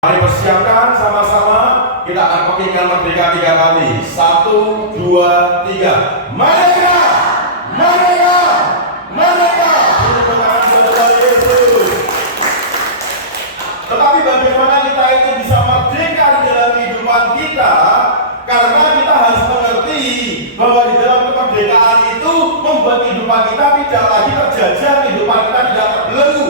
Mari persiapkan sama-sama. Kita akan pakaikan merdeka 3 kali. 1, 2, 3. Merdeka! Merdeka! Merdeka! Tepuk tangan buat Tuhan Yesus. Tetapi bagaimana kita itu bisa merdeka di dalam kehidupan kita? Karena kita harus mengerti bahwa di dalam kemerdekaan itu membuat kehidupan kita tidak lagi terjajah, kehidupan kita tidak terbelenggu.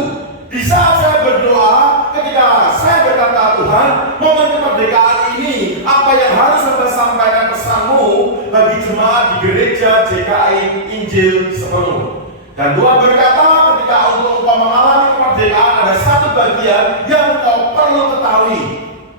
Di saat saya berdoa, ketika saya berkata, Tuhan, momen kemerdekaan ini, apa yang harus saya sampaikan pesanmu bagi jemaat di gereja JKI Injil sepenuh. Dan Tuhan berkata, ketika untuk engkau mengalami kemerdekaan, ada satu bagian yang engkau perlu ketahui.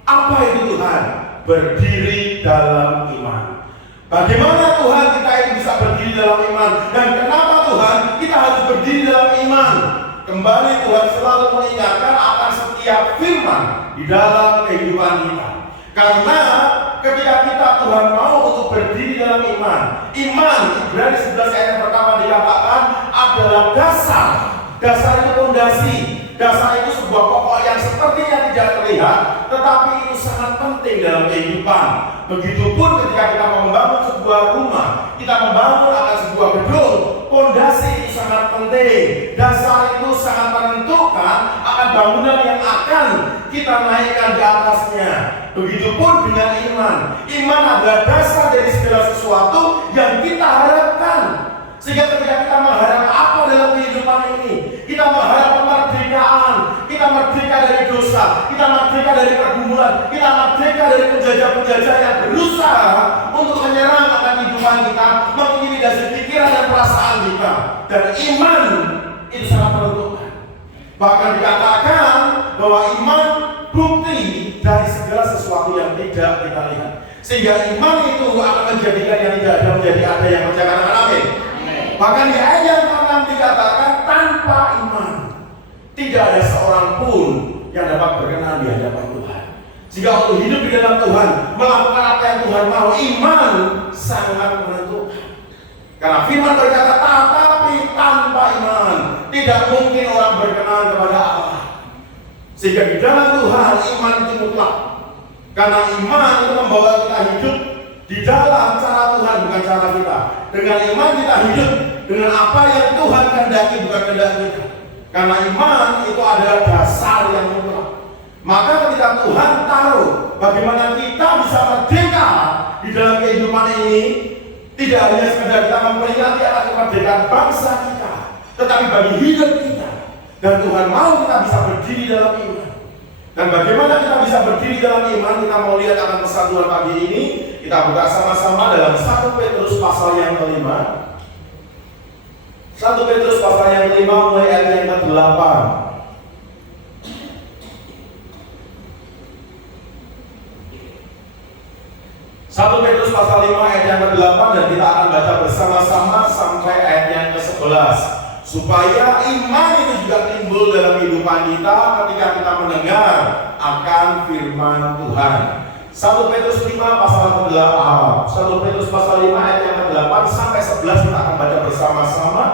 Apa itu Tuhan? Berdiri dalam iman. Bagaimana Tuhan kita ini bisa berdiri dalam iman? Dan kenapa Tuhan kita harus berdiri dalam iman? Kembali Tuhan selalu mengingatkan akan setiap firman di dalam kehidupan kita. Karena ketika kita Tuhan mau untuk berdiri dalam iman, Ibrani 11 ayat yang pertama dikatakan adalah dasar. Dasar itu fondasi. Dasar itu sebuah pokok yang sepertinya tidak terlihat, tetapi itu sangat penting dalam kehidupan. Begitupun ketika kita membangun sebuah rumah, kita membangun akan sebuah gedung, fondasi itu sangat penting. Dasar itu sangat menentukan akan bangunan yang akan kita naikkan di atasnya. Begitupun dengan iman. Iman adalah dasar dari segala sesuatu yang kita harapkan. Sehingga ketika kita mengharap apa dalam kehidupan ini, kita mengharap kemerdekaan, kita merdeka dari dosa, kita merdeka dari pergumulan, kita merdeka dari penjajah-penjajah yang berusaha untuk menyerang akan kehidupan kita, mengintimidasi pikiran dan perasaan kita. Dan iman itu sangat menentukan. Bahkan dikatakan bahwa iman bukti dari segala sesuatu yang tidak kita lihat. Sehingga iman itu akan menjadikan yang tidak ada menjadi ada, yang percaya dengan amin. Bahkan di ayat yang ke-6 dikatakan tanpa iman tidak ada seorang pun yang dapat berkenan di hadapan Tuhan. Jika untuk hidup di dalam Tuhan, melakukan apa yang Tuhan mau, iman sangat menentukan. Karena firman berkata, tetapi tanpa iman tidak mungkin orang berkenan kepada Allah. Sehingga di dalam Tuhan iman itu mutlak. Karena iman itu membawa kita hidup di dalam cara Tuhan, bukan cara kita. Dengan iman kita hidup dengan apa yang Tuhan kehendaki, bukan kehendak kita. Karena iman itu adalah dasar yang mutlak. Maka ketika Tuhan taruh bagaimana kita bisa merdeka di dalam kehidupan ini, tidak hanya sekedar kita memperingati akan kemerdekaan bangsa kita, tetapi bagi hidup kita. Dan Tuhan mau kita bisa berdiri dalam iman. Dan bagaimana kita bisa berdiri dalam iman? Kita mau lihat akan pesan Tuhan pagi ini. Kita buka sama-sama dalam 1 Petrus pasal yang ke-5. 1 Petrus pasal yang ke-5 mulai ayat yang ke-8. 1 Petrus pasal 5 ayat yang ke-8, dan kita akan baca bersama-sama sampai ayat yang ke-11. Supaya iman itu juga timbul dalam kehidupan kita ketika kita mendengar akan firman Tuhan. 1 Petrus 5 pasal ke-8, 1 Petrus pasal 5 ayat yang ke-8 sampai 11 kita akan baca bersama-sama.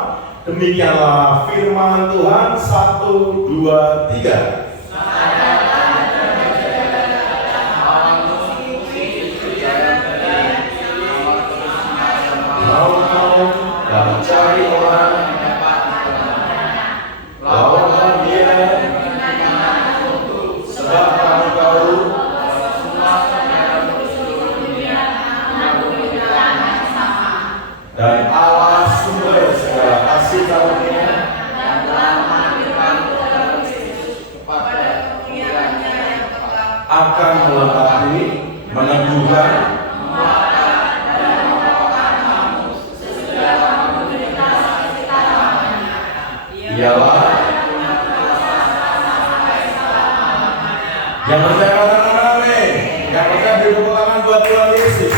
Demikianlah firman Tuhan. 1, 2, 3. Dan cari orang lawanlah dia, sebab kamu tahu dan Allah sumber segala kasih karunia dan telah memanggil kamu dalam Kristus kepada panggilannya yang tetap, akan melengkapi, meneguhkan, ialah yang percaya katakan amin, yang percaya beri tepuk tangan buat Tuhan Yesus.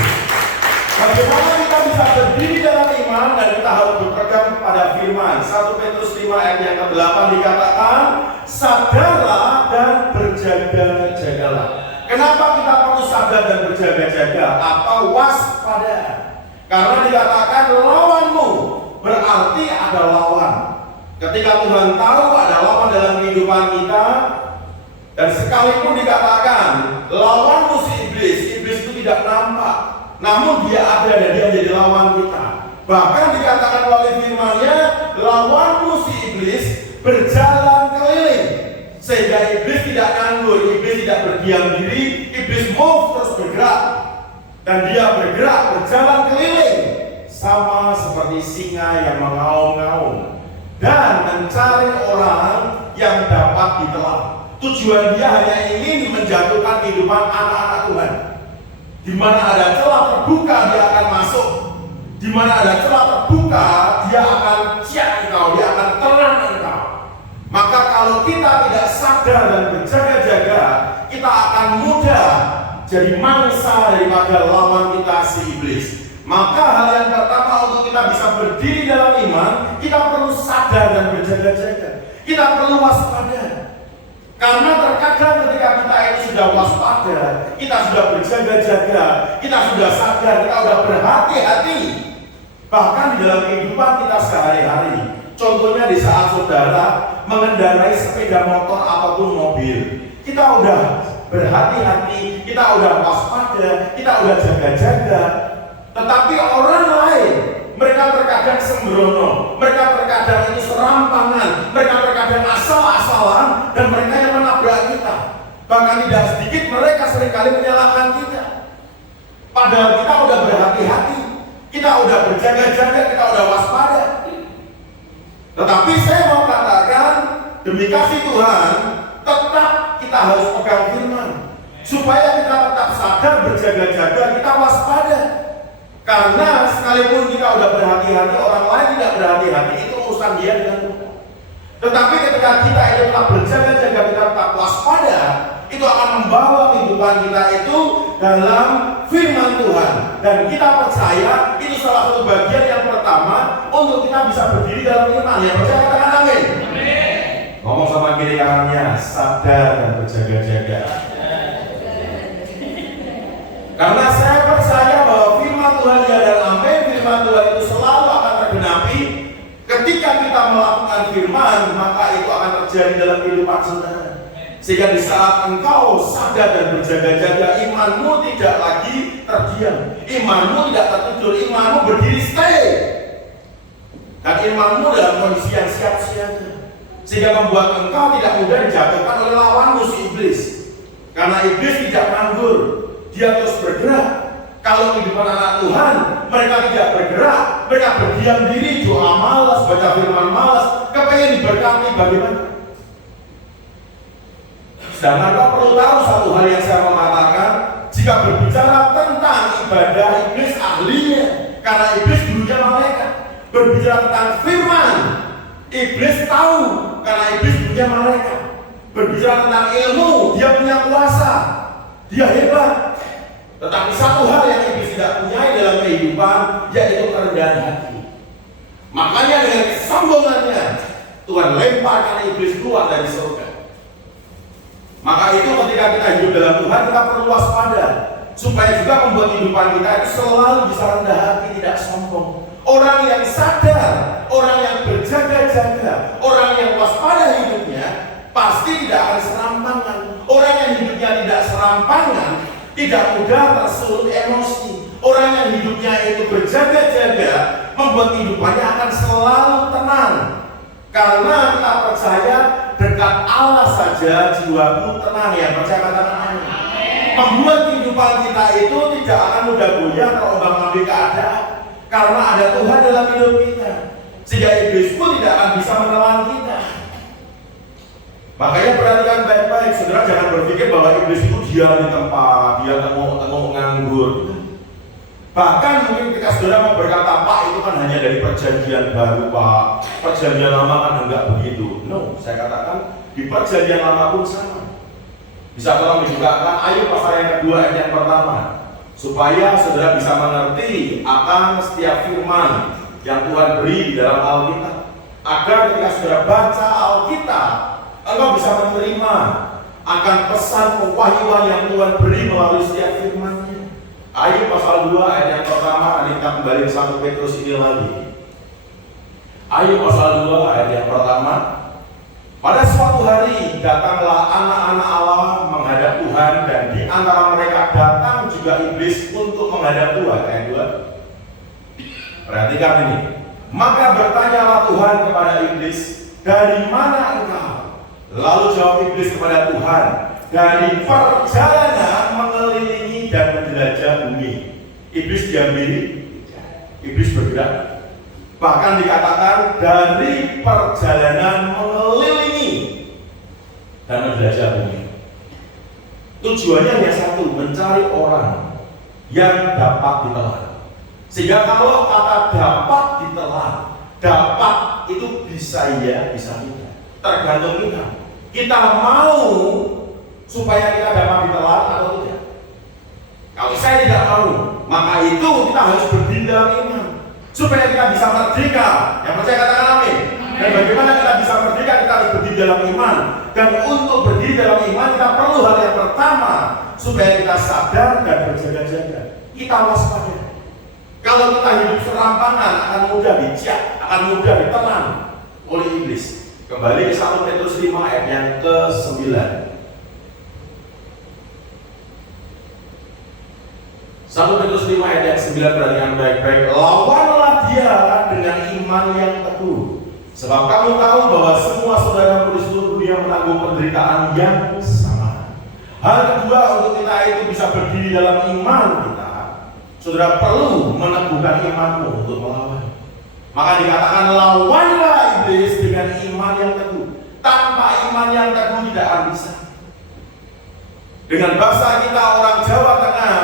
Bagaimana kita bisa berdiri dalam iman? Dan kita harus berpegang pada firman. 1 Petrus 5 ayat yang ke-8 dikatakan, sadarlah dan berjaga-jagalah. Kenapa kita perlu sadar dan berjaga-jaga atau waspada? Karena dikatakan lawanmu, berarti ada lawan. Ketika Tuhan tahu ada lawan dalam kehidupan kita, Dan sekalipun dikatakan lawanmu si iblis, iblis itu tidak nampak, namun dia ada dan dia menjadi lawan kita. Bahkan dikatakan melalui firman-Nya, lawanmu si iblis berjalan keliling, sehingga iblis tidak nganggur, iblis tidak berdiam diri, iblis move terus bergerak, dan dia bergerak berjalan keliling sama seperti singa yang mengaum-ngaum dan mencari orang yang dapat ditelan. Tujuan dia hanya ingin menjatuhkan kehidupan anak-anak Tuhan. Di mana ada celah terbuka dia akan masuk. Di mana ada celah terbuka dia akan siap engkau, dia akan terang engkau. Maka kalau kita tidak sadar dan berjaga-jaga, kita akan mudah jadi mangsa daripada lawan kita si iblis. Maka hal yang pertama untuk kita bisa berdiri dalam iman, kita perlu sadar dan berjaga-jaga. Kita perlu waspada. Karena terkadang ketika kita itu sudah waspada, kita sudah berjaga-jaga, kita sudah sadar, kita sudah berhati-hati. Bahkan di dalam kehidupan kita sehari-hari. Contohnya di saat saudara mengendarai sepeda motor ataupun mobil, kita sudah berhati-hati, kita sudah waspada, kita sudah jaga-jaga. Tetapi orang lain, mereka terkadang sembrono, mereka terkadang itu serampangan, mereka terkadang asal-asalan, dan mereka yang menabrak kita. Bahkan tidak sedikit mereka seringkali menyalahkan kita. Padahal kita sudah berhati-hati, kita sudah berjaga-jaga, kita sudah waspada. Tetapi saya mau katakan, demi kasih Tuhan, tetap kita harus pegang firman, supaya kita tetap sadar, berjaga-jaga, kita waspada. Karena sekalipun kita sudah berhati-hati, orang lain tidak berhati-hati, itu urusan dia dengan Tuhan. Tetapi ketika kita itu tetap berjaga-jaga, kita tetap waspada, itu akan membawa kehidupan kita itu dalam firman Tuhan. Dan kita percaya itu salah satu bagian yang pertama untuk kita bisa berdiri dalam iman. Yang percaya katakan amin. Ngomong sama kiri kanannya, sadar dan berjaga-jaga. Karena saya percaya bahwa firman Tuhan ya dan amin, firman Tuhan itu selalu akan tergenapi. Ketika kita melakukan firman, maka itu akan terjadi dalam kehidupan saudara. Sehingga di saat engkau sadar dan berjaga-jaga, imanmu tidak lagi terdiam, imanmu tidak tertidur, imanmu berdiri stay. Dan imanmu dalam kondisi yang siap siaga, sehingga membuat engkau tidak mudah dijatuhkan oleh lawanmu si iblis. Karena iblis tidak nganggur, dia terus bergerak. Kalau kehidupan anak Tuhan, mereka tidak bergerak, mereka berdiam diri, doa malas, baca firman malas, kepengen diberkati bagaimana? Sedangkan kau perlu tahu satu hal yang saya mau katakan, jika berbicara tentang ibadah, iblis ahlinya, karena iblis dulunya malaikat. Berbicara tentang firman, iblis tahu, karena iblis dulunya malaikat. Berbicara tentang ilmu, dia punya kuasa, dia hebat. Tetapi satu hal yang iblis tidak punya dalam kehidupan, yaitu kerendahan hati. Makanya dengan kesombongannya, Tuhan lemparkan iblis keluar dari surga. Maka itu ketika kita hidup dalam Tuhan, kita perlu waspada, supaya juga membuat kehidupan kita itu selalu bisa rendah hati, tidak sombong. Orang yang sadar, orang yang berjaga-jaga, orang yang waspada hidupnya, pasti tidak akan serampangan. Orang yang hidupnya tidak serampangan, tidak mudah tersulut emosi. Orang yang hidupnya itu berjaga-jaga, membuat kehidupannya akan selalu tenang. Karena kita percaya dekat Allah saja jiwaku tenang, ya percaya katakan amin. Membuat kehidupan kita itu tidak akan mudah goyah terombang-ambing keadaan, karena ada Tuhan dalam hidup kita. Sehingga iblis pun tidak akan bisa menelan kita. Makanya perhatikan baik-baik, saudara, jangan berpikir bahwa iblis itu diam di tempat, dia tengok-tengok nganggur. Bahkan mungkin ketika saudara mau berkata, Pak, itu kan hanya dari perjanjian baru, Pak, perjanjian lama kan enggak begitu. No, saya katakan di perjanjian lama pun sama. Bisa tolong dibukakan Ayub pasal yang kedua ayat yang pertama, supaya saudara bisa mengerti akan setiap firman yang Tuhan beri di dalam Alkitab, agar ketika saudara baca Alkitab, engkau bisa menerima akan pesan pewahyuan yang Tuhan beri melalui setiap firman-Nya. Ayub pasal 2 ayat yang pertama, kita kembali ke 1 Petrus ini lagi. Ayub pasal 2 ayat yang pertama, Pada suatu hari datanglah anak-anak Allah menghadap Tuhan, dan di antara mereka datang juga iblis untuk menghadap Tuhan. Ayat 2. Perhatikan ini. Maka bertanyalah Tuhan kepada iblis, dari mana engkau? Lalu jawab iblis kepada Tuhan, dari perjalanan mengelilingi dan menjelajah bumi. Iblis diam diri, iblis bergerak. Bahkan dikatakan dari perjalanan mengelilingi dan menjelajah bumi. Tujuannya hanya satu, mencari orang yang dapat ditelan. Sehingga kalau kata dapat ditelan, dapat itu bisa iya, bisa tidak, tergantung kita. Kita mau supaya kita dapat ditelan atau tidak. Kalau saya tidak mau, maka itu kita harus berdiri dalam iman supaya kita bisa merdeka. Yang percaya katakan amin. Dan bagaimana kita bisa merdeka? Kita harus berdiri dalam iman. Dan untuk berdiri dalam iman kita perlu hal yang pertama, supaya kita sadar dan berjaga-jaga. Kita waspada. Kalau kita hidup serampangan, akan mudah dicap, akan mudah ditelan oleh iblis. Kembali ke 1 Petrus 5 ayat yang ke-9. 1 Petrus 5 ayat yang 9, perhatikan baik-baik. Lawanlah dia dengan iman yang teguh, sebab kamu tahu bahwa semua saudaramu di seluruh dunia menanggung penderitaan yang sama. Hal kedua, untuk kita itu bisa berdiri dalam iman kita, saudara perlu meneguhkan imanmu untuk melawan. Maka dikatakan lawanlah iblis dengan iman yang teguh. Tanpa iman yang teguh tidak akan bisa. Dengan bahasa kita orang Jawa Tengah,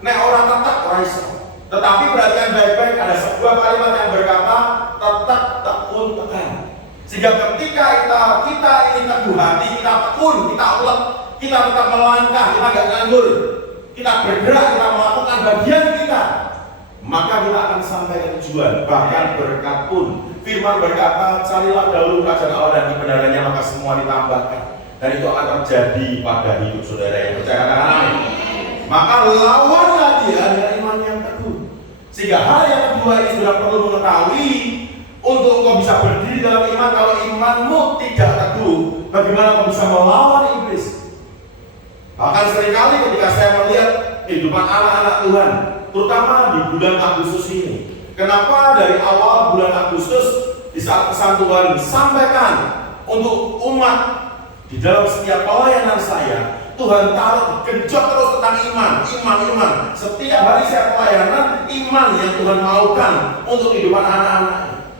nek orang tetap orang iso. Tetapi perhatikan baik-baik, ada sebuah kalimat yang berkata tetap tekun tekan. Sehingga ketika kita ini teguh hati, kita tekun, kita ulet, kita tetap melangkah, kita nggak nganggur, kita bergerak, kita melakukan bagian kita, maka kita akan sampai ke tujuan. Bahkan berkat pun firman berkata, carilah dahulu kerajaan Allah dan kebenarannya, maka semua ditambahkan. Dan itu akan terjadi pada hidup saudara yang percaya. Katakan amin. Maka lawanlah dia dengan iman yang teguh. Sehingga hal yang kedua ini sudah perlu mengetahui, untuk kau bisa berdiri dalam iman. Kalau imanmu tidak teguh, bagaimana kau bisa melawan iblis? Bahkan seringkali ketika saya melihat kehidupan anak-anak Tuhan, terutama di bulan Agustus ini, kenapa dari awal bulan Agustus di saat pesan Tuhan sampaikan untuk umat di dalam setiap pelayanan saya, Tuhan taruh genjot terus tentang iman. Setiap hari saya pelayanan, iman yang Tuhan maukan untuk kehidupan anak-anak.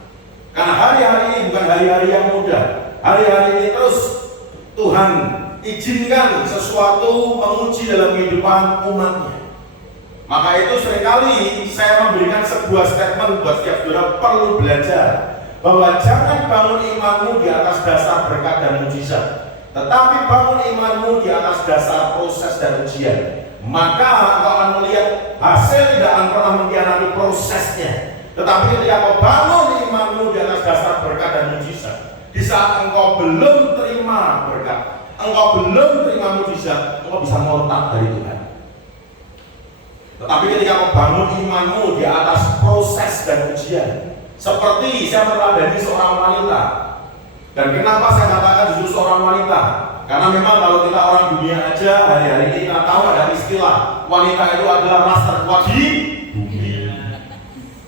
Karena hari-hari ini bukan hari-hari yang mudah. Hari-hari ini terus Tuhan izinkan sesuatu menguji dalam kehidupan umatnya. Maka itu seringkali saya memberikan sebuah statement buat setiap saudara perlu belajar bahwa jangan bangun imanmu di atas dasar berkat dan mujizat, tetapi bangun imanmu di atas dasar proses dan ujian. Maka engkau akan melihat hasil tidak akan pernah mengkhianati prosesnya. Tetapi ketika kau bangun imanmu di atas dasar berkat dan mujizat, di saat engkau belum terima berkat, engkau belum terima mujizat, engkau bisa murtad dari Tuhan. Tetapi ketika kau bangun imanmu di atas proses dan ujian, seperti saya meneladani seorang wanita. Dan kenapa saya katakan justru seorang wanita? Karena memang kalau kita orang dunia aja, hari-hari ini kita tahu ada istilah wanita itu adalah ras terkuat di bumi.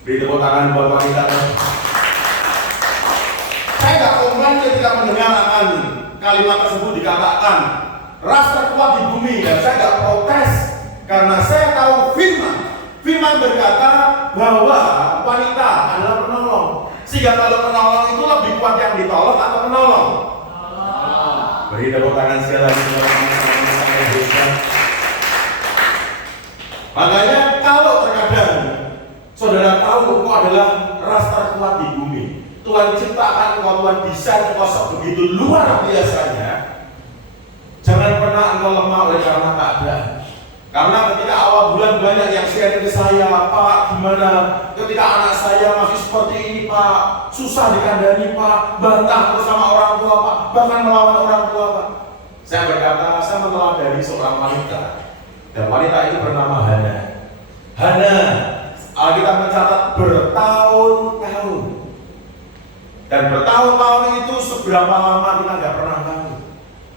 Beri tepuk tangan buat wanita. Saya nggak komen ketika mendengar akan kalimat tersebut dikatakan ras terkuat di bumi, dan saya nggak protes karena saya tahu firman berkata bahwa wanita adalah penolong. Sehingga kalau penolong itu lebih kuat yang ditolong atau penolong? Beri tepuk tangan sekali lagi. Makanya kalau terkadang saudara tahu kau adalah ras terkuat di bumi, Tuhan ciptakan kau, Tuhan desain kau begitu luar biasanya, jangan pernah engkau lemah oleh karena keadaan. Karena ketika awal bulan banyak yang share ke saya, Pak, gimana ketika anak saya masih seperti ini, Pak, susah dikandani, Pak, bantah terus sama orang tua, Pak, bahkan melawan orang tua, Pak. Saya berkata, saya meneladani seorang wanita, dan wanita itu bernama Hana. Hana, Alkitab mencatat bertahun-tahun Dan bertahun-tahun itu seberapa lama kita nggak pernah tahu.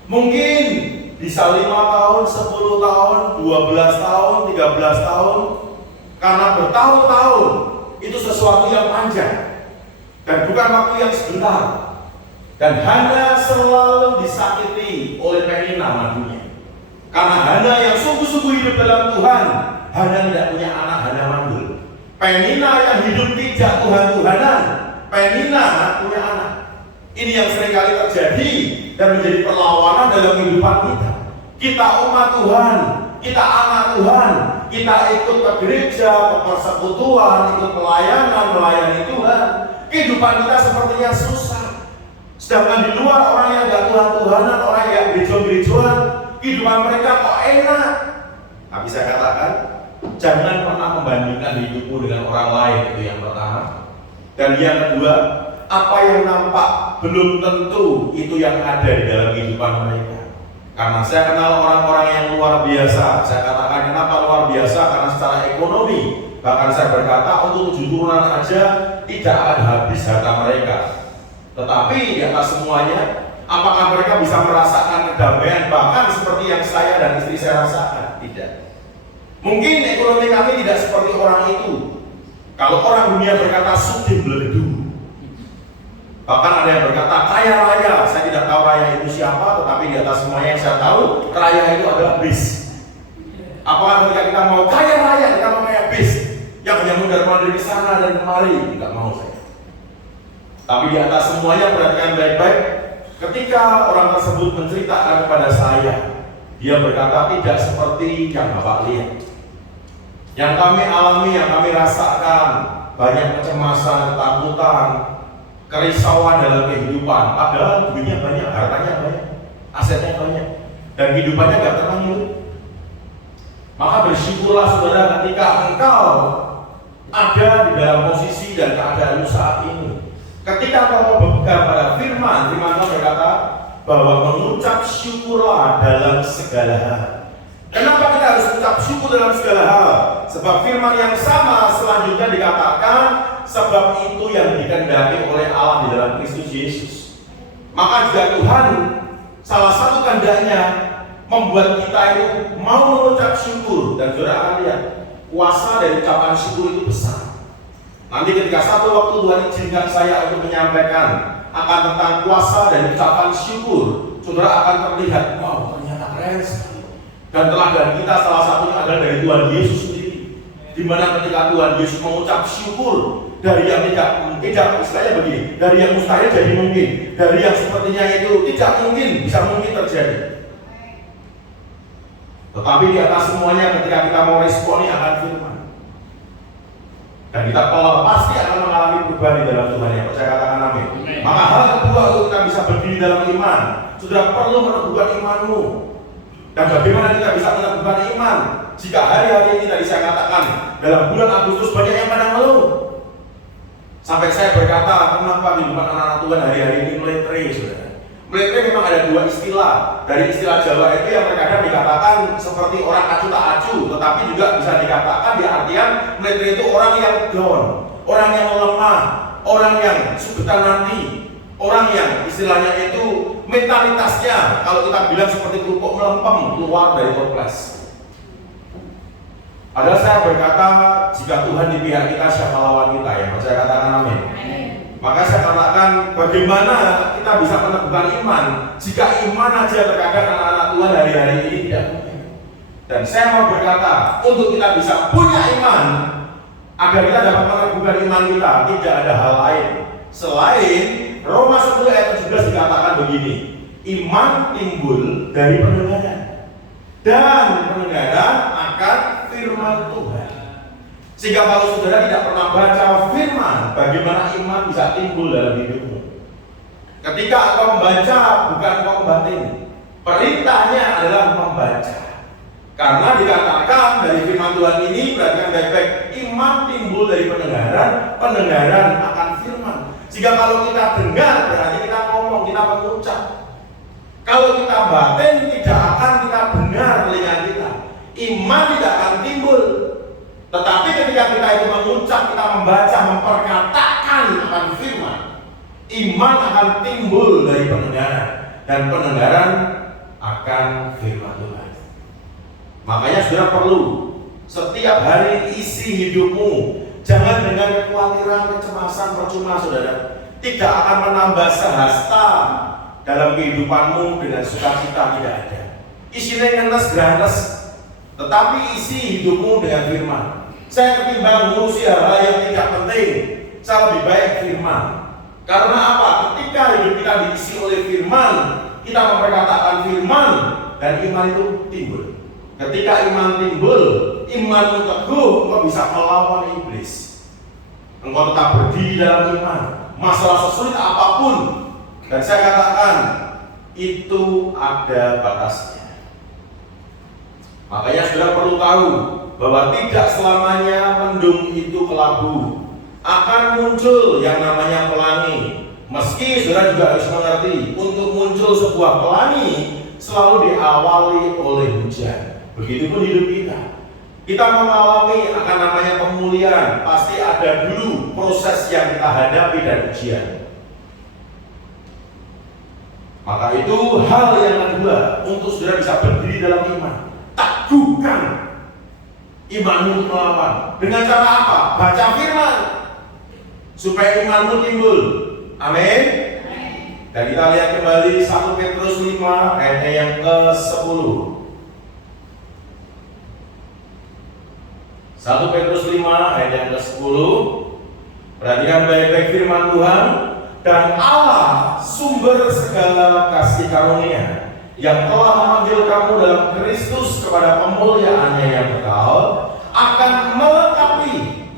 Mungkin bisa 5 tahun, 10 tahun, 12 tahun, 13 tahun. Karena bertahun-tahun itu sesuatu yang panjang dan bukan waktu yang sebentar. Dan Hana selalu disakiti oleh Penina mantunya. Karena Hana yang sungguh-sungguh hidup dalam Tuhan, Hana tidak punya anak, Hana mandul. Penina yang hidup tidak Tuhan-Tuhanan, Penina punya anak. Ini yang seringkali terjadi dan menjadi perlawanan dalam kehidupan kita. Kita umat Tuhan, kita anak Tuhan, kita ikut ke gereja, ke persekutuan, ikut pelayanan, melayani Tuhan. Kehidupan kita sepertinya susah. Sedangkan di luar orang yang gak Tuhan-Tuhanan, orang yang gereja-gerejuan, kehidupan mereka kok enak. Tapi saya katakan, jangan pernah membandingkan hidupmu dengan orang lain, itu yang pertama. Dan yang kedua, apa yang nampak belum tentu itu yang ada di dalam kehidupan mereka. Karena saya kenal orang-orang yang luar biasa. Saya katakan kenapa luar biasa? Karena secara ekonomi, bahkan saya berkata untuk 7 turunan aja tidak akan habis harta mereka. Tetapi di atas semuanya, apakah mereka bisa merasakan kedamaian bahkan seperti yang saya dan istri saya rasakan? Tidak. Mungkin ekonomi kami tidak seperti orang itu. Kalau orang dunia berkata sugih beledu, bahkan ada yang berkata kaya raya. Saya tidak tahu raya itu siapa, tetapi di atas semuanya yang saya tahu, raya itu adalah bis. Apakah ketika kita mau kaya raya, kita mau kayak bis yang hanya mundar-mandir di sana dan kemari? Tidak mau saya. Tapi di atas semuanya, perhatikan baik-baik, ketika orang tersebut menceritakan kepada saya, dia berkata tidak seperti yang Bapak lihat. Yang kami alami, yang kami rasakan, banyak kecemasan, ketakutan, kerisauan dalam kehidupan. Padahal duitnya banyak, hartanya banyak, asetnya banyak, dan kehidupannya gak tenang itu. Maka bersyukurlah saudara ketika engkau ada di dalam posisi dan keadaan saat ini. Ketika kau berpegang pada firman Tuhan berkata bahwa mengucap syukurlah dalam segala hal. Kenapa kita harus mengucap syukur dalam segala hal? Sebab firman yang sama selanjutnya dikatakan, sebab itu yang dikehendaki oleh Allah di dalam Kristus Yesus. Maka jika Tuhan salah satu kehendaknya membuat kita itu mau mengucap syukur, dan saudara akan lihat kuasa dari ucapan syukur itu besar. Nanti ketika satu waktu Tuhan izinkan saya untuk menyampaikan akan tentang kuasa dan ucapan syukur, saudara akan terlihat, wow, ternyata keren sekali. Dan teladan kita salah satunya adalah dari Tuhan Yesus sendiri. Di mana ketika Tuhan Yesus mengucap syukur dari yang tidak istilahnya begini, dari yang mustahil jadi mungkin, dari yang sepertinya itu tidak mungkin bisa mungkin terjadi. Tetapi di atas semuanya ketika kita mau responi akan firman, dan kita pasti akan mengalami perubahan di dalam Tuhan, yang percaya katakan amin. Maka hal kedua untuk kita bisa berdiri dalam iman, sudah perlu meneguhkan imanmu. Dan bagaimana kita bisa meneguhkan iman jika hari-hari ini tadi saya katakan dalam bulan Agustus banyak yang pada ngeluh. Sampai saya berkata, kenapa kehidupan anak-anak Tuhan hari-hari ini meletre, saudara? Meletre memang ada dua istilah. Dari istilah Jawa itu yang terkadang dikatakan seperti orang acu tak acu, tetapi juga bisa dikatakan di artian meletre itu orang yang down, orang yang lemah, orang yang subetan nanti, orang yang istilahnya itu mentalitasnya kalau kita bilang seperti kerupuk melempem keluar dari toples. Padahal saya berkata, jika Tuhan di pihak kita, siapa lawan kita? Yang percaya katakan amin. Maka saya katakan, bagaimana kita bisa meneguhkan iman jika iman aja terkadang anak-anak Tuhan hari-hari ini tidak punya. Dan saya mau berkata, untuk kita bisa punya iman, agar kita dapat meneguhkan iman kita, tidak ada hal lain selain Roma 10 ayat 17 dikatakan begini, iman timbul dari pendengaran, dan pendengaran akan firman Tuhan. Sehingga kalau saudara tidak pernah baca firman, bagaimana iman bisa timbul dalam hidupmu? Ketika engkau membaca, bukan engkau membatin. Perintahnya adalah membaca. Karena dikatakan dari firman Tuhan ini, perhatikan baik-baik, iman timbul dari pendengaran, pendengaran akan firman. Jika kalau kita dengar, berarti kita ngomong, kita mengucap. Kalau kita batin, tidak akan kita dengar telinga kita. Iman tidak akan timbul. Tetapi ketika kita itu mengucap, kita membaca, memperkatakan akan firman, Iman akan timbul dari pendengaran, dan pendengaran akan firman Tuhan. Makanya saudara perlu setiap hari isi hidupmu jangan dengan kekhawatiran, kecemasan, percuma saudara. Tidak akan menambah sehasta dalam kehidupanmu dengan sukacita, tidak ada. Isinya ngenes gratis, tetapi isi hidupmu dengan firman. Saya ketimbang ngurusi hal yang tidak penting, saya lebih baik firman. Karena apa? Ketika hidup kita diisi oleh firman, kita memperkatakan firman, dan iman itu timbul. Ketika iman timbul, imanmu teguh, engkau bisa melawan iblis. Engkau tetap berdiri dalam iman. Masalah sesulit apapun, dan saya katakan itu ada batasnya. Makanya saudara perlu tahu bahwa tidak selamanya mendung itu kelabu. Akan muncul yang namanya pelangi. Meski saudara juga harus mengerti, untuk muncul sebuah pelangi selalu diawali oleh hujan. Begitupun hidup kita. Kita mengalami akan namanya pemulihan, pasti ada dulu proses yang kita hadapi dan ujian. Maka itu hal yang kedua untuk saudara bisa berdiri dalam iman. Teguhkan imanmu melawan. Dengan cara apa? Baca firman supaya imanmu timbul. Amin. Dan kita lihat kembali 1 Petrus 5 ayat yang ke-10. 1 Petrus 5 ayat yang ke-10. Perhatikan baik-baik firman Tuhan. Dan Allah sumber segala kasih karunia yang telah memanggil kamu dalam Kristus kepada pemuliaannya yang kekal, akan melengkapi,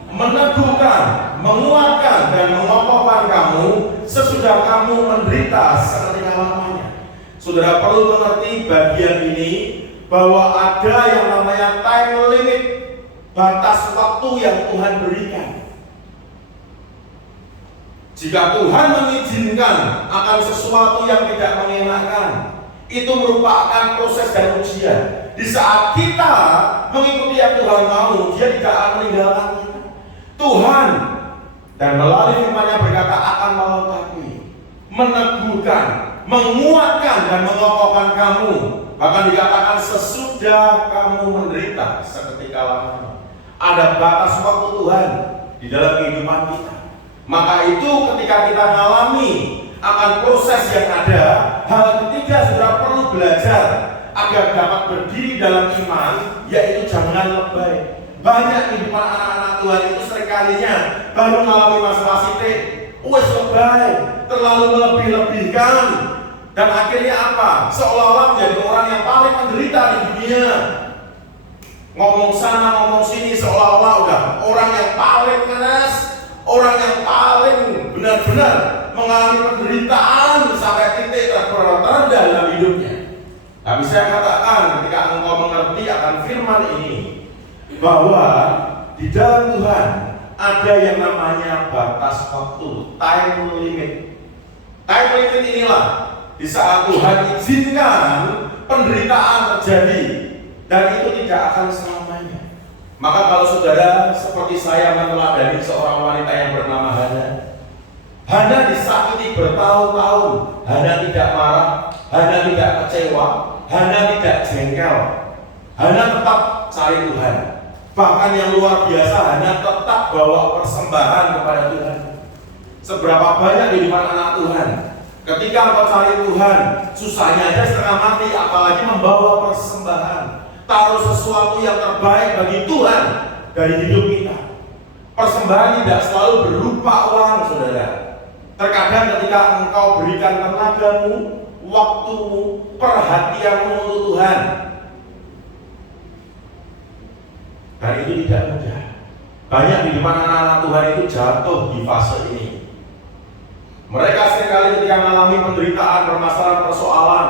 meneguhkan, menguatkan dan mengokohkan kamu sesudah kamu menderita seketika lamanya. Saudara perlu mengerti bagian ini, bahwa ada yang namanya time limit, batas waktu yang Tuhan berikan. Jika Tuhan mengizinkan akan sesuatu yang tidak mengenakan, itu merupakan proses dan ujian. Di saat kita mengikuti yang Tuhan mau, Dia tidak akan meninggalkan kita. Tuhan dan melalui firman-Nya berkata akan melengkapi, meneguhkan, menguatkan dan mengokohkan kamu. Bahkan dikatakan sesudah kamu menderita seketika lamanya. Ada batas waktu Tuhan di dalam kehidupan kita. Maka itu ketika kita mengalami akan proses yang ada, hal ketiga saudara perlu belajar agar dapat berdiri dalam iman, yaitu jangan lebay. Banyak kehidupan anak-anak Tuhan itu seringkalinya baru mengalami masalah sitik, wes lebay, terlalu melebih-lebihkan, dan akhirnya apa? Seolah-olah menjadi orang yang paling menderita di dunia. Ngomong sana, ngomong sini, seolah-olah udah orang yang paling ngenes, orang yang paling benar-benar mengalami penderitaan sampai titik terendah dalam hidupnya. Tapi saya katakan ketika engkau mengerti akan firman ini, bahwa di dalam Tuhan ada yang namanya batas waktu, time limit. Time limit inilah di saat Tuhan izinkan penderitaan terjadi, dan itu tidak akan selamanya. Maka kalau saudara seperti saya meneladani seorang wanita yang bernama Hana. Hana disakiti bertahun-tahun. Hana tidak marah, Hana tidak kecewa, Hana tidak jengkel. Hana tetap cari Tuhan. Bahkan yang luar biasa, Hana tetap bawa persembahan kepada Tuhan. Seberapa banyak kehidupan anak Tuhan, ketika engkau cari Tuhan, susahnya aja setengah mati, apalagi membawa persembahan. Taruh sesuatu yang terbaik bagi Tuhan dari hidup kita. Persembahan tidak selalu berupa uang, saudara. Terkadang ketika engkau berikan tenagamu, waktumu, perhatianmu untuk Tuhan, dan itu tidak mudah. Banyak kehidupan anak-anak Tuhan itu jatuh di fase ini. Mereka seringkali ketika mengalami penderitaan, permasalahan, persoalan,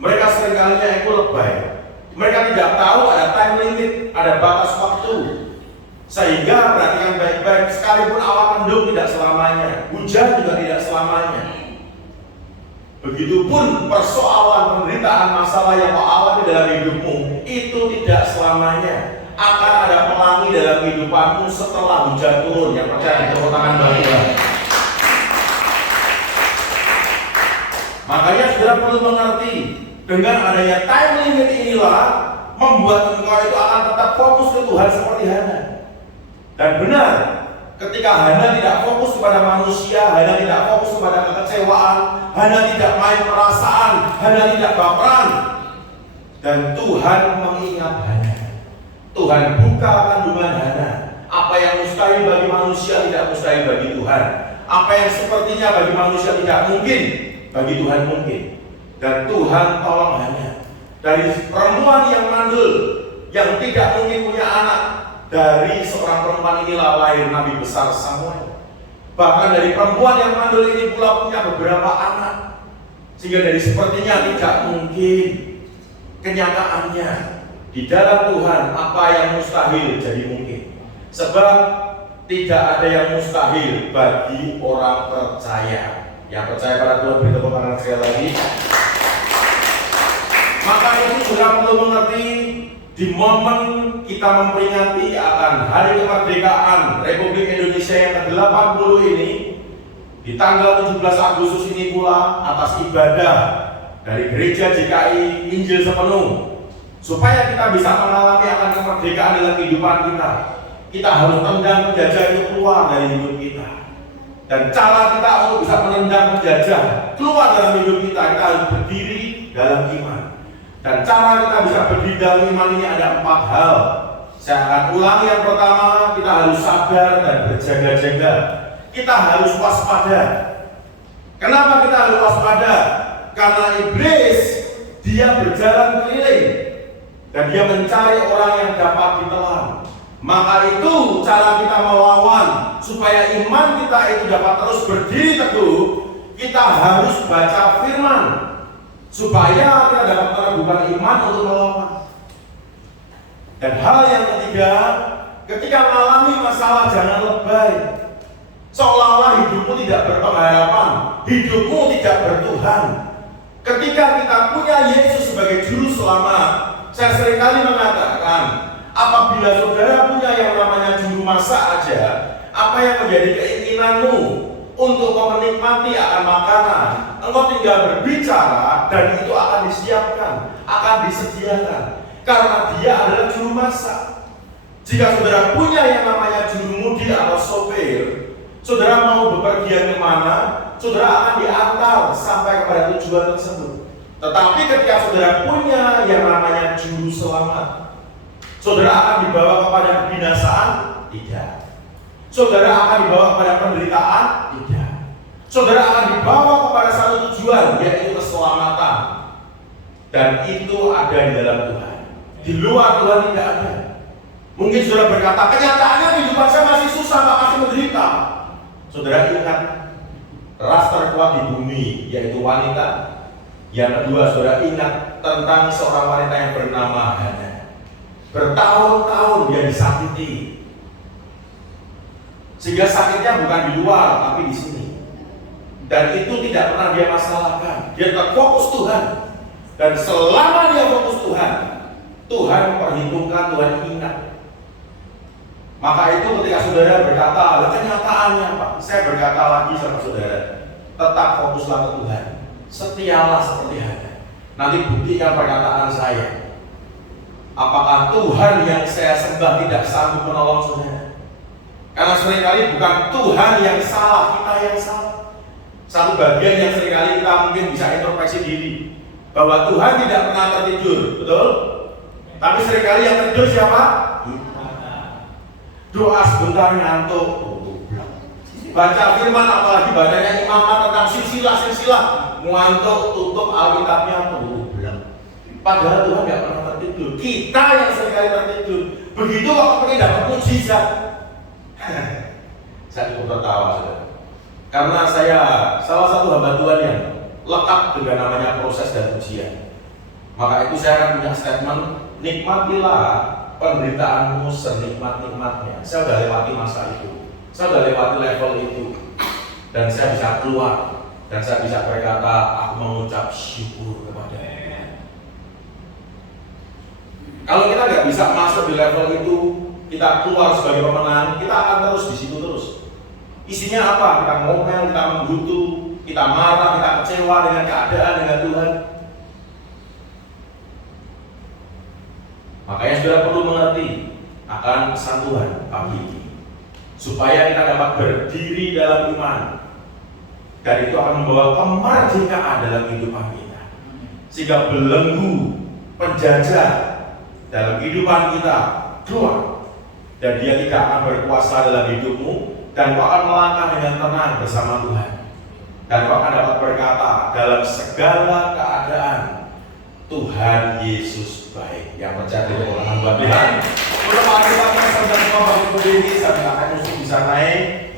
mereka seringkalinya itu lebay. Mereka tidak tahu ada time limit, ada batas waktu. Sehingga perhatikan baik-baik, sekalipun awan mendung tidak selamanya, hujan juga tidak selamanya. Begitupun persoalan, penderitaan, masalah yang kau alami dalam hidupmu, itu tidak selamanya. Akan ada pelangi dalam kehidupanmu setelah hujan turun. Yang percaya tepuk tangan bagi Tuhan. Makanya saudara perlu mengerti, dengan adanya time limit inilah membuat engkau itu akan tetap fokus ke Tuhan seperti Hana. Dan benar, ketika Hana tidak fokus kepada manusia, Hana tidak fokus kepada kekecewaan, Hana tidak main perasaan, Hana tidak baperan, dan Tuhan mengingat Hana. Tuhan buka kandungan Hana. Apa yang mustahil bagi manusia tidak mustahil bagi Tuhan. Apa yang sepertinya bagi manusia tidak mungkin, bagi Tuhan mungkin. Dan Tuhan tolong Hana. Dari perempuan yang mandul, yang tidak mungkin punya anak, dari seorang perempuan inilah lahir Nabi besar Samuel. Bahkan dari perempuan yang mandul ini pula punya beberapa anak. Sehingga dari sepertinya tidak mungkin, kenyataannya di dalam Tuhan apa yang mustahil jadi mungkin. Sebab tidak ada yang mustahil bagi orang percaya. Yang percaya pada Tuhan, beri tepuk tangan sekali lagi. Maka itu sudah perlu mengerti, di momen kita memperingati akan Hari Kemerdekaan Republik Indonesia yang ke-80 ini, di tanggal 17 Agustus ini pula, atas ibadah dari Gereja GKI Injil Sepenuh, supaya kita bisa mengalami akan kemerdekaan dalam kehidupan kita harus tendang penjajah itu keluar dari hidup kita. Dan cara kita untuk bisa menendang penjajah keluar dalam hidup kita harus berdiri dalam iman. Dan cara kita bisa berdiri dalam iman ini ada 4 hal. Saya akan ulangi. Yang pertama, kita harus sabar dan berjaga-jaga. Kita harus waspada. Kenapa kita harus waspada? Karena iblis, dia berjalan keliling dan dia mencari orang yang dapat ditelan. Maka itu cara kita melawan supaya iman kita itu dapat terus berdiri teguh. Kita harus baca firman supaya kita dapat meneguhkan iman untuk melawan. Dan hal yang ketiga, ketika mengalami masalah jangan lebay, seolah-olah hidupmu tidak berpengharapan, hidupmu tidak bertuhan. Ketika kita punya Yesus sebagai juru selamat, saya seringkali mengatakan, apabila saudara punya yang namanya juru masak aja, apa yang menjadi keinginanmu untuk menikmati akan makanan, engkau tinggal berbicara dan itu akan disiapkan, akan disediakan, karena dia adalah juru masak. Jika saudara punya yang namanya juru mudi atau sopir, saudara mau bepergian kemana, saudara akan diantar sampai kepada tujuan tersebut. Tetapi ketika saudara punya yang namanya juru selamat, saudara akan dibawa kepada kebinasaan? Tidak. Saudara akan dibawa kepada penderitaan? Tidak. Saudara akan dibawa kepada satu tujuan, yaitu keselamatan. Dan itu ada di dalam Tuhan. Di luar Tuhan tidak ada. Mungkin saudara berkata, kenyataannya kehidupan saya masih susah, masih menderita. Saudara ingat, ras terkuat di bumi, yaitu wanita. Yang kedua, saudara ingat tentang seorang wanita yang bernama Hana. Bertahun-tahun dia disakiti, sehingga sakitnya bukan di luar tapi di sini. Dan itu tidak pernah dia masalahkan. Dia tetap fokus Tuhan. Dan selama dia fokus Tuhan, Tuhan memperhitungkan, Tuhan ingat. Maka itu ketika saudara berkata, kenyataannya Pak, saya berkata lagi sama saudara, tetap fokuslah ke Tuhan. Setialah seperti Hana. Nanti buktikan perkataan saya. Apakah Tuhan yang saya sembah tidak sanggup menolong saudara? Karena seringkali bukan Tuhan yang salah, kita yang salah. Satu bagian yang seringkali kita mungkin bisa introspeksi diri, bahwa Tuhan tidak pernah tertidur, betul? Tapi seringkali yang tertidur siapa? Kita. Doa sebentar ngantuk, baca firman apalagi bacanya imamat tentang silsilah, ngantuk, tutup Alkitabnya, padahal Tuhan tidak pernah tertidur. Kita yang seringkali tertidur. Begitu kok pengen dapat mujizat. Saya cukup tertawa, saudara. Karena saya salah satu hamba Tuhan yang lekat dengan namanya proses dan ujian. Maka itu saya akan punya statement, nikmatilah penderitaanmu senikmat-nikmatnya. Saya sudah lewati masa itu, saya sudah lewati level itu, dan saya bisa keluar, dan saya bisa berkata, aku mengucap syukur kepada Tuhan. Kalau kita nggak bisa masuk di level itu, kita keluar sebagai pemenang, kita akan terus di situ terus. Isinya apa? Kita ngomel, kita menggutu, kita marah, kita kecewa dengan keadaan, dengan Tuhan. Makanya saudara perlu mengerti akan pesan Tuhan pagi ini, supaya kita dapat berdiri dalam iman, dan itu akan membawa kemerdekaan dalam kehidupan kita, sehingga belenggu penjajah dalam kehidupan kita keluar, dan dia tidak akan berkuasa dalam hidupmu, dan kau akan melangkah dengan tenang bersama Tuhan, dan kau akan dapat berkata dalam segala keadaan, Tuhan Yesus baik. Yang percaya dengan Tuhan Tuhan. Belum ada saudara-saudara Bapak Ibu ini, saya akan bisa naik.